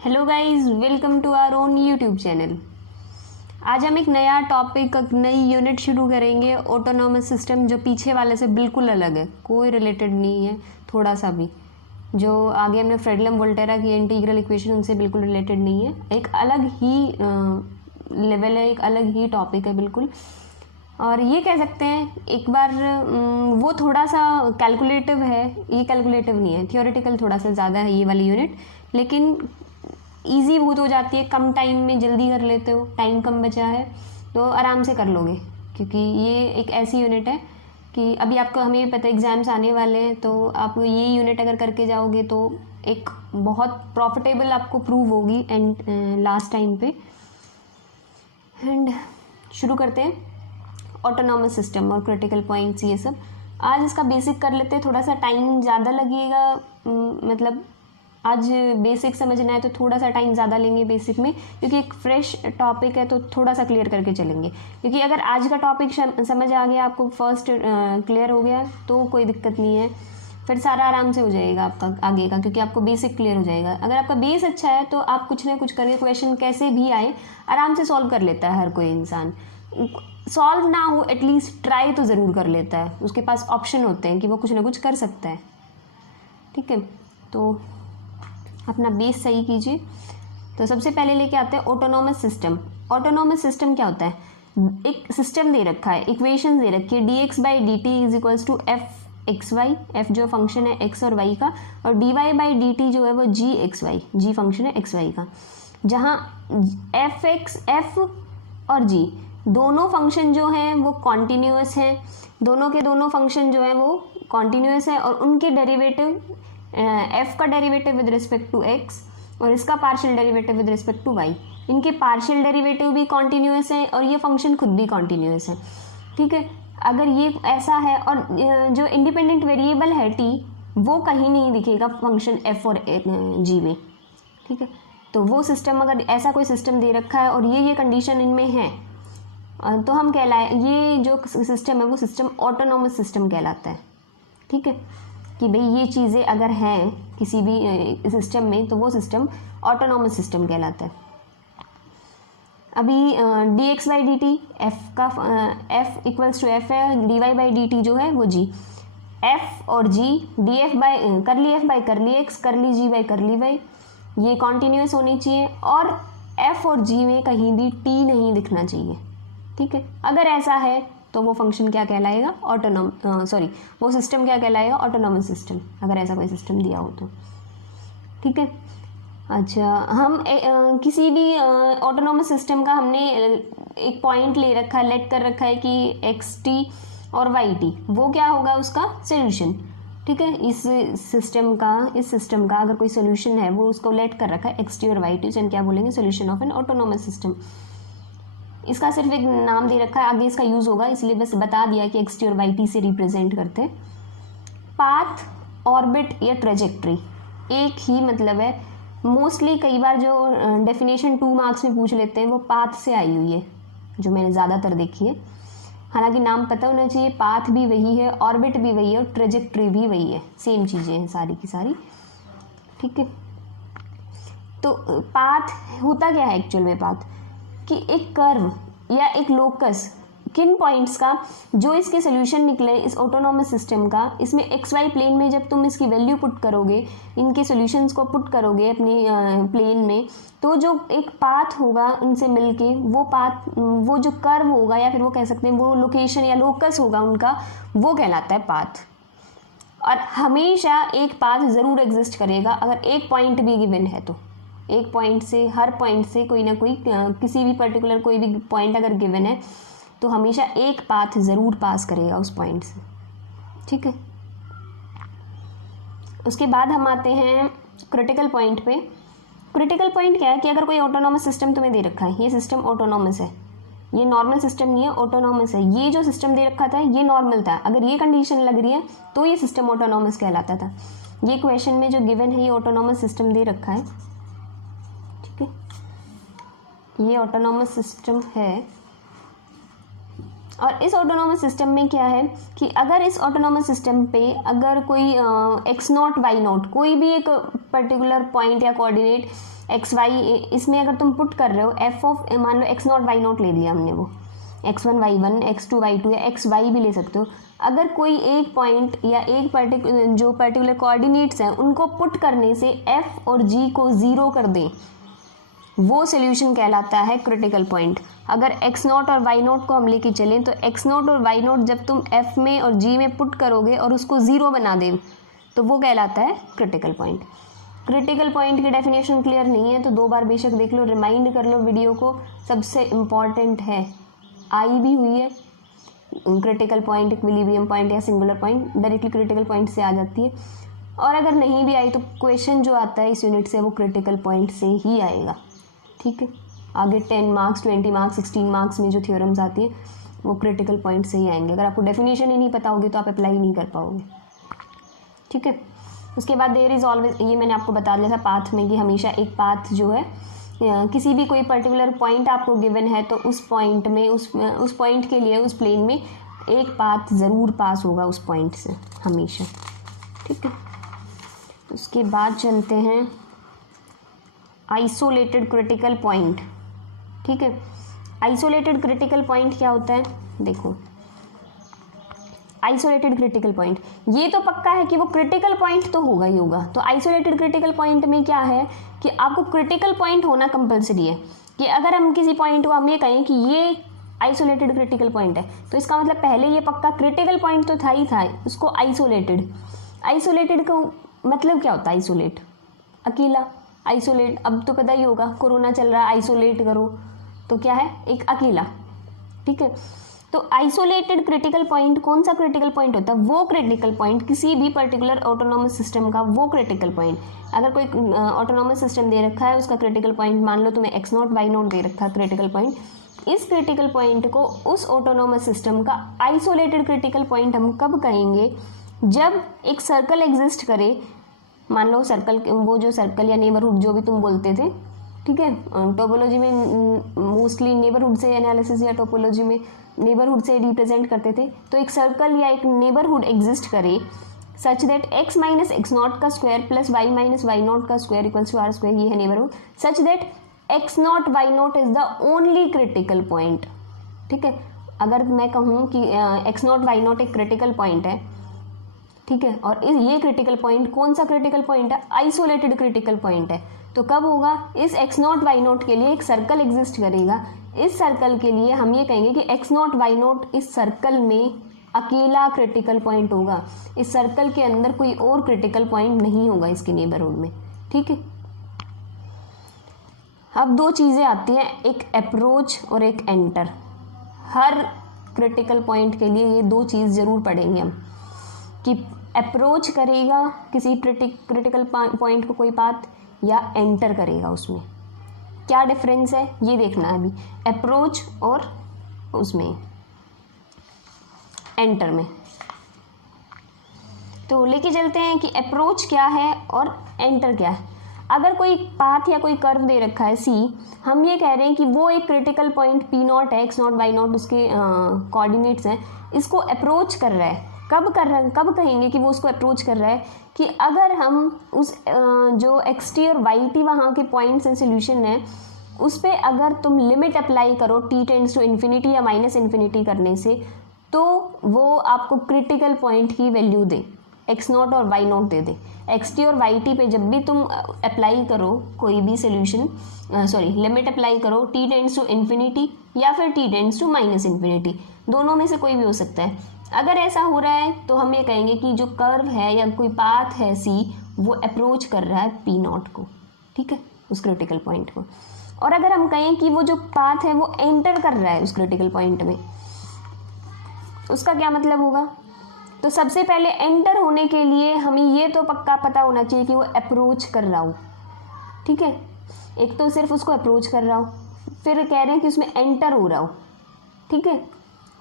Hello guys, welcome to our own YouTube channel. आज हम एक नया टॉपिक, एक नई यूनिट शुरू करेंगे, ऑटोनॉमस सिस्टम, जो पीछे वाले से बिल्कुल अलग है, कोई रिलेटेड नहीं है थोड़ा सा भी। जो आगे हमने फ्रेडलम वोल्टेरा की इंटीग्रल इक्वेशन, उनसे बिल्कुल रिलेटेड नहीं है, एक अलग ही लेवल है, एक अलग ही टॉपिक है बिल्कुल। और ये कह सकते हैं एक बार वो थोड़ा सा कैलकुलेटिव है, ये कैलकुलेटिव नहीं है, थियोरेटिकल थोड़ा सा ज़्यादा है ये वाली यूनिट, लेकिन ईजी बहुत हो जाती है, कम टाइम में जल्दी कर लेते हो, टाइम कम बचा है तो आराम से कर लोगे, क्योंकि ये एक ऐसी यूनिट है कि अभी आपको, हमें भी पता है एग्ज़ाम्स आने वाले हैं, तो आप ये यूनिट अगर करके जाओगे तो एक बहुत प्रॉफिटेबल आपको प्रूव होगी एंड लास्ट टाइम पे। एंड शुरू करते हैं ऑटोनॉमस सिस्टम और क्रिटिकल पॉइंट्स, ये सब आज इसका बेसिक कर लेते हैं। थोड़ा सा टाइम ज़्यादा लगेगा, मतलब आज बेसिक समझना है तो थोड़ा सा टाइम ज़्यादा लेंगे बेसिक में, क्योंकि एक फ्रेश टॉपिक है तो थोड़ा सा क्लियर करके चलेंगे। क्योंकि अगर आज का टॉपिक समझ आ गया, आपको फर्स्ट क्लियर हो गया तो कोई दिक्कत नहीं है, फिर सारा आराम से हो जाएगा आपका आगे का, क्योंकि आपको बेसिक क्लियर हो जाएगा। अगर आपका बेस अच्छा है तो आप कुछ ना कुछ करके क्वेश्चन कैसे भी आए आराम से सॉल्व कर लेता है हर कोई इंसान। सॉल्व ना हो एटलीस्ट ट्राई तो ज़रूर कर लेता है, उसके पास ऑप्शन होते हैं कि वो कुछ ना कुछ कर सकता है। ठीक है, तो अपना बेस सही कीजिए। तो सबसे पहले लेके आते हैं ऑटोनॉमस सिस्टम। ऑटोनॉमस सिस्टम क्या होता है? एक सिस्टम दे रखा है, इक्वेशन दे रखी है, dx by D T is equals to F X Y, F जो फंक्शन है एक्स और वाई का, और D Y by D T जो है वो G X Y, G function है एक्स वाई का, जहाँ एफ एक्स, एफ और जी दोनों फंक्शन जो हैं वो कॉन्टीन्यूअस हैं, दोनों के दोनों फंक्शन जो हैं वो कॉन्टीन्यूअस है, और उनके डेरिवेटिव, एफ का derivative with respect to X और इसका partial derivative with respect to Y, इनके पार्शियल डेरिवेटिव भी कॉन्टीन्यूअस है और ये फंक्शन खुद भी कॉन्टीन्यूअस है। ठीक है, अगर ये ऐसा है और जो इंडिपेंडेंट वेरिएबल है टी, वो कहीं नहीं दिखेगा फंक्शन एफ और जी में। ठीक है, तो वो सिस्टम, अगर ऐसा कोई सिस्टम दे रखा है और ये कंडीशन इनमें है, तो हम कहलाए, ये जो सिस्टम है वो सिस्टम ऑटोनॉमस सिस्टम कहलाता है। ठीक है, कि भाई ये चीज़ें अगर हैं किसी भी सिस्टम में तो वो सिस्टम ऑटोनॉमस सिस्टम कहलाता है। अभी d x by D t, f का एफ इक्वल्स टू एफ है, d Y by D T जो है वो जी, एफ और g, d f by curly f by curly x, curly g by curly y, ये continuous होनी चाहिए और एफ और जी में कहीं भी टी नहीं दिखना चाहिए। ठीक है, अगर ऐसा है तो वो फंक्शन क्या कहलाएगा? वो सिस्टम क्या कहलाएगा? ऑटोनॉमस सिस्टम, अगर ऐसा कोई सिस्टम दिया हो तो। ठीक है, अच्छा, हम किसी भी ऑटोनॉमस सिस्टम का हमने एक पॉइंट ले रखा है, लेट कर रखा है कि एक्स टी और वाई टी, वो क्या होगा उसका सोल्यूशन। ठीक है, इस सिस्टम का अगर कोई सोल्यूशन है, वो उसको लेट कर रखा है एक्स टी और वाई टी, उसे हम क्या बोलेंगे? Solution of N autonomous system. इसका सिर्फ एक नाम दे रखा है, आगे इसका यूज होगा, इसलिए बस बता दिया कि एक्स टी और वाई टी से रिप्रेजेंट करते हैं। पाथ, ऑर्बिट या ट्रेजेक्ट्री एक ही मतलब है। मोस्टली कई बार जो डेफिनेशन 2 मार्क्स में पूछ लेते हैं वो पाथ से आई हुई है, जो मैंने ज़्यादातर देखी है। हालांकि नाम पता होना चाहिए, पाथ भी वही है, ऑर्बिट भी वही है और ट्रेजेक्ट्री भी वही है, सेम चीज़ें हैं सारी की सारी। ठीक है, तो पाथ होता क्या है एक्चुअल में? पाथ कि एक कर्व या एक लोकस, किन पॉइंट्स का जो इसके सोल्यूशन निकले इस ऑटोनॉमस सिस्टम का, इसमें एक्स वाई प्लेन में जब तुम इसकी वैल्यू पुट करोगे, इनके सॉल्यूशंस को पुट करोगे अपनी प्लेन में, तो जो एक पाथ होगा उनसे मिलके, वो पाथ, वो जो कर्व होगा या फिर वो कह सकते हैं वो लोकेशन या लोकस होगा उनका, वो कहलाता है पाथ। और हमेशा एक पाथ ज़रूर एग्जिस्ट करेगा अगर एक पॉइंट भी गिवन है तो। एक पॉइंट से, हर पॉइंट से कोई ना कोई, किसी भी पर्टिकुलर कोई भी पॉइंट अगर गिवन है तो हमेशा एक पाथ ज़रूर पास करेगा उस पॉइंट से। ठीक है, उसके बाद हम आते हैं क्रिटिकल पॉइंट पे। क्रिटिकल पॉइंट क्या है कि अगर कोई ऑटोनॉमस सिस्टम तुम्हें दे रखा है, ये सिस्टम ऑटोनॉमस है, ये नॉर्मल सिस्टम नहीं है, ऑटोनॉमस है। ये जो सिस्टम दे रखा था ये नॉर्मल था, अगर ये कंडीशन लग रही है तो ये सिस्टम ऑटोनॉमस कहलाता था। ये क्वेश्चन में जो गिवन है ये ऑटोनॉमस सिस्टम दे रखा है। ठीक है, ये ऑटोनॉमस सिस्टम है और इस ऑटोनॉमस सिस्टम में क्या है कि अगर इस ऑटोनॉमस सिस्टम पे अगर कोई एक्स नॉट वाई नॉट, कोई भी एक पर्टिकुलर पॉइंट या कोऑर्डिनेट एक्स वाई, इसमें अगर तुम पुट कर रहे हो एफ ऑफ, मान लो एक्स नॉट वाई नॉट ले लिया हमने, वो x1 y1 x2 y2 या xy भी ले सकते हो। अगर कोई एक पॉइंट या एक पर्टिकुलर कोऑर्डिनेट्स हैं उनको पुट करने से f और g को 0 कर दें, वो सोल्यूशन कहलाता है क्रिटिकल पॉइंट। अगर x0 और y0 को हम लेके चलें तो x0 और y0 जब तुम f में और g में पुट करोगे और उसको 0 बना दे तो वो कहलाता है क्रिटिकल पॉइंट। क्रिटिकल पॉइंट की डेफिनेशन क्लियर नहीं है तो 2 बार बेशक देख लो, रिमाइंड कर लो वीडियो को, सबसे इम्पॉर्टेंट है। आई भी हुई है क्रिटिकल पॉइंट, इक्विलिब्रियम पॉइंट या singular point, directly critical point से आ जाती है। और अगर नहीं भी आई तो क्वेश्चन जो आता है इस यूनिट से वो क्रिटिकल पॉइंट से ही आएगा, ठीक है। आगे 10 मार्क्स 20 मार्क्स 16 मार्क्स में जो थ्योरम्स आती है वो क्रिटिकल पॉइंट से ही आएंगे। अगर आपको डेफिनेशन ही नहीं पता होगी तो आप अप्लाई नहीं कर पाओगे, ठीक है। उसके बाद देयर इज़ ऑलवेज, ये मैंने आपको बता दिया था पाथ में कि हमेशा एक पाथ जो है किसी भी कोई पर्टिकुलर पॉइंट आपको गिवन है तो उस पॉइंट में उस पॉइंट के लिए उस प्लेन में एक पाथ ज़रूर पास होगा उस पॉइंट से हमेशा, ठीक है। उसके बाद चलते हैं आइसोलेटेड क्रिटिकल पॉइंट, ठीक है। आइसोलेटेड क्रिटिकल पॉइंट क्या होता है, देखो आइसोलेटेड क्रिटिकल पॉइंट, ये तो पक्का है कि वो क्रिटिकल पॉइंट तो होगा ही होगा। तो आइसोलेटेड क्रिटिकल पॉइंट में क्या है कि आपको क्रिटिकल पॉइंट होना कंपलसरी है, कि अगर हम किसी पॉइंट को हम ये कहें कि ये आइसोलेटेड क्रिटिकल पॉइंट है तो इसका मतलब पहले ये पक्का क्रिटिकल पॉइंट तो था ही था, उसको आइसोलेटेड। आइसोलेटेड का मतलब क्या होता है, आइसोलेट अकेला, आइसोलेट अब तो पता ही होगा, कोरोना चल रहा है आइसोलेट करो तो क्या है, एक अकेला, ठीक है। तो आइसोलेटेड क्रिटिकल पॉइंट कौन सा क्रिटिकल पॉइंट होता है, वो क्रिटिकल पॉइंट किसी भी पर्टिकुलर ऑटोनॉमस सिस्टम का वो क्रिटिकल पॉइंट। अगर कोई ऑटोनॉमस सिस्टम दे रखा है उसका क्रिटिकल पॉइंट, मान लो तुम्हें x0 y0 दे रखा है क्रिटिकल पॉइंट, इस क्रिटिकल पॉइंट को उस ऑटोनॉमस सिस्टम का आइसोलेटेड क्रिटिकल पॉइंट हम कब कहेंगे, जब एक सर्कल एग्जिस्ट करे, मान लो सर्कल, वो जो सर्कल या नेबरहुड जो भी तुम बोलते थे, ठीक है। टोपोलॉजी में मोस्टली नेबरहुड से एनालिसिस या टोपोलॉजी में नेबरहुड से रिप्रेजेंट करते थे। तो एक सर्कल या एक नेबरहुड एग्जिस्ट करे such that x minus x naught का square plus y minus y naught का square equals to r square, ये है neighbourhood, such that x naught y naught is the only critical point, ठीक है। अगर मैं कहूँ कि x नॉट वाई नॉट एक क्रिटिकल पॉइंट है, ठीक है, और ये क्रिटिकल पॉइंट कौन सा क्रिटिकल पॉइंट है, आइसोलेटेड क्रिटिकल पॉइंट है, तो कब होगा, इस x0 y0 के लिए एक सर्कल एग्जिस्ट करेगा, इस सर्कल के लिए हम ये कहेंगे कि x0 y0 इस सर्कल में अकेला क्रिटिकल पॉइंट होगा, इस सर्कल के अंदर कोई और क्रिटिकल पॉइंट नहीं होगा इसके नेबरहुड में, ठीक है। अब 2 चीज़ें आती हैं, एक अप्रोच और एक एंटर। हर क्रिटिकल पॉइंट के लिए ये 2 चीज़ ज़रूर पढ़ेंगे हम, कि अप्रोच करेगा किसी क्रिटिकल पॉइंट को कोई पाथ या एंटर करेगा, उसमें क्या डिफरेंस है ये देखना है अभी, अप्रोच और उसमें एंटर में। तो लेके चलते हैं कि अप्रोच क्या है और एंटर क्या है। अगर कोई पाथ या कोई कर्व दे रखा है सी, हम ये कह रहे हैं कि वो एक क्रिटिकल पॉइंट P0 है, x0 y0 उसके कोऑर्डिनेट्स हैं, इसको अप्रोच कर रहा है। कब कहेंगे कि वो उसको अप्रोच कर रहा है, कि अगर हम उस जो xt और yt वहाँ के पॉइंट्स एंड सोल्यूशन है उस पर अगर तुम लिमिट अप्लाई करो t टेंड्स टू इन्फिनिटी या माइनस इन्फिनिटी करने से, तो वो आपको क्रिटिकल पॉइंट की वैल्यू दे, x0 और y0 दे दे। xt और yt पे जब भी तुम अप्लाई करो कोई भी सोल्यूशन, लिमिट अप्लाई करो t टेंड्स टू इन्फिनिटी या फिर t tends to minus infinity, दोनों में से कोई भी हो सकता है। अगर ऐसा हो रहा है तो हम ये कहेंगे कि जो कर्व है या कोई पाथ है सी, वो अप्रोच कर रहा है P0 को, ठीक है, उस क्रिटिकल पॉइंट को। और अगर हम कहें कि वो जो पाथ है वो एंटर कर रहा है उस क्रिटिकल पॉइंट में, उसका क्या मतलब होगा, तो सबसे पहले एंटर होने के लिए हमें ये तो पक्का पता होना चाहिए कि वो अप्रोच कर रहा हो, ठीक है। एक तो सिर्फ उसको अप्रोच कर रहा हो, फिर कह रहे हैं कि उसमें एंटर हो रहा हो, ठीक है।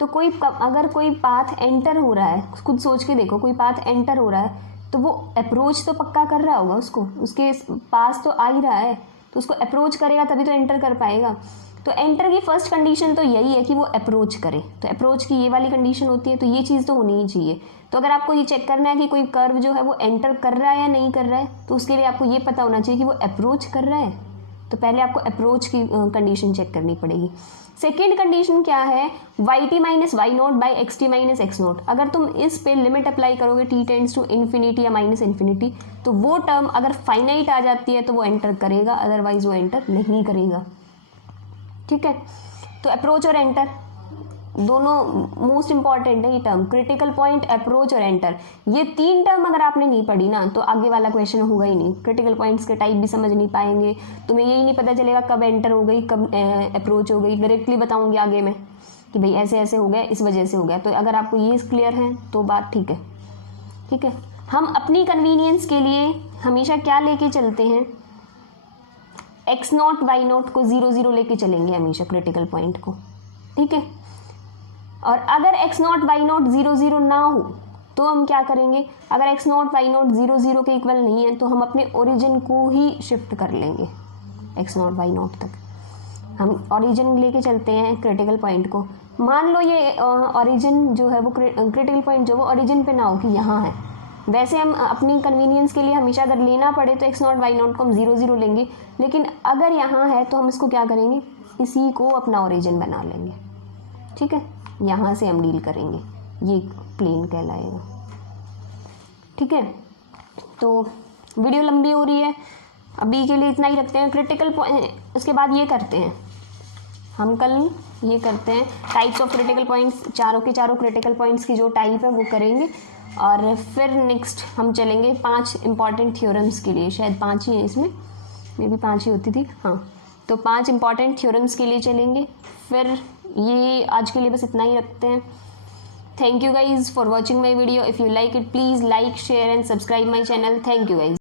तो अगर कोई पाथ एंटर हो रहा है, खुद सोच के देखो, कोई पाथ एंटर हो रहा है तो वो अप्रोच तो पक्का कर रहा होगा, उसको उसके पास तो आ ही रहा है, तो उसको अप्रोच करेगा तभी तो एंटर कर पाएगा। तो एंटर की फर्स्ट कंडीशन तो यही है कि वो अप्रोच करे, तो अप्रोच की ये वाली कंडीशन होती है, तो ये चीज़ तो होनी ही चाहिए। तो अगर आपको ये चेक करना है कि कोई कर्व जो है वो एंटर कर रहा है या नहीं कर रहा है, तो उसके लिए आपको ये पता होना चाहिए कि वो अप्रोच कर रहा है तो पहले आपको अप्रोच की कंडीशन चेक करनी पड़ेगी। सेकेंड कंडीशन क्या है, Y T minus Y naught by X T minus X naught. अगर तुम इस पे लिमिट अप्लाई करोगे टी टेंड्स टू इन्फिनिटी या माइनस इन्फिनिटी, तो वो टर्म अगर फाइनाइट आ जाती है तो वो एंटर करेगा, अदरवाइज वो एंटर नहीं करेगा। ठीक है, तो अप्रोच और एंटर दोनों मोस्ट इंपॉर्टेंट है ये टर्म, क्रिटिकल पॉइंट, अप्रोच और एंटर। ये तीन टर्म अगर आपने नहीं पढ़ी ना तो आगे वाला क्वेश्चन होगा ही नहीं। क्रिटिकल पॉइंट्स के टाइप भी समझ नहीं पाएंगे, तुम्हें यही नहीं पता चलेगा कब एंटर हो गई कब अप्रोच हो गई। डायरेक्टली बताऊंगी आगे में कि भाई ऐसे ऐसे हो गया, इस वजह से हो गया। तो अगर आपको ये क्लियर है तो बात ठीक है। ठीक है, हम अपनी कन्वीनियंस के लिए हमेशा क्या लेके चलते हैं, एक्स नॉट वाई नॉट को 0 0 लेके चलेंगे हमेशा क्रिटिकल पॉइंट को। ठीक है, और अगर एक्स नॉट वाई नॉट 0 0 ना हो तो हम क्या करेंगे, अगर एक्स नॉट वाई नॉट 0 0 के इक्वल नहीं है तो हम अपने ओरिजिन को ही शिफ्ट कर लेंगे एक्स नॉट वाई नॉट तक। हम ओरिजिन लेके चलते हैं क्रिटिकल पॉइंट को। मान लो ये ओरिजिन जो है वो क्रिटिकल पॉइंट जो वो ओरिजिन पे ना हो कि यहाँ है, वैसे हम अपनी कन्वीनियंस के लिए हमेशा अगर लेना पड़े तो एक्स नॉट वाई नॉट को हम 0 0 लेंगे, लेकिन अगर यहाँ है तो हम इसको क्या करेंगे, इसी को अपना ओरिजिन बना लेंगे। ठीक है, यहाँ से हम डील करेंगे, ये प्लेन कहलाएगा। ठीक है, तो वीडियो लंबी हो रही है, अभी के लिए इतना ही रखते हैं। क्रिटिकल पॉइंट उसके बाद ये करते हैं, हम कल ये करते हैं टाइप्स ऑफ क्रिटिकल पॉइंट्स, चारों के चारों क्रिटिकल पॉइंट्स की जो टाइप है वो करेंगे। और फिर नेक्स्ट हम चलेंगे 5 इंपॉर्टेंट थ्योरम्स के लिए, शायद 5 ही है इसमें, मे बी 5 ही होती थी, हाँ। तो 5 इंपॉर्टेंट थ्योरम्स के लिए चलेंगे। फिर ये आज के लिए बस इतना ही रखते हैं। Thank you guys for watching my video. If you like it please like share and subscribe my channel. Thank you guys.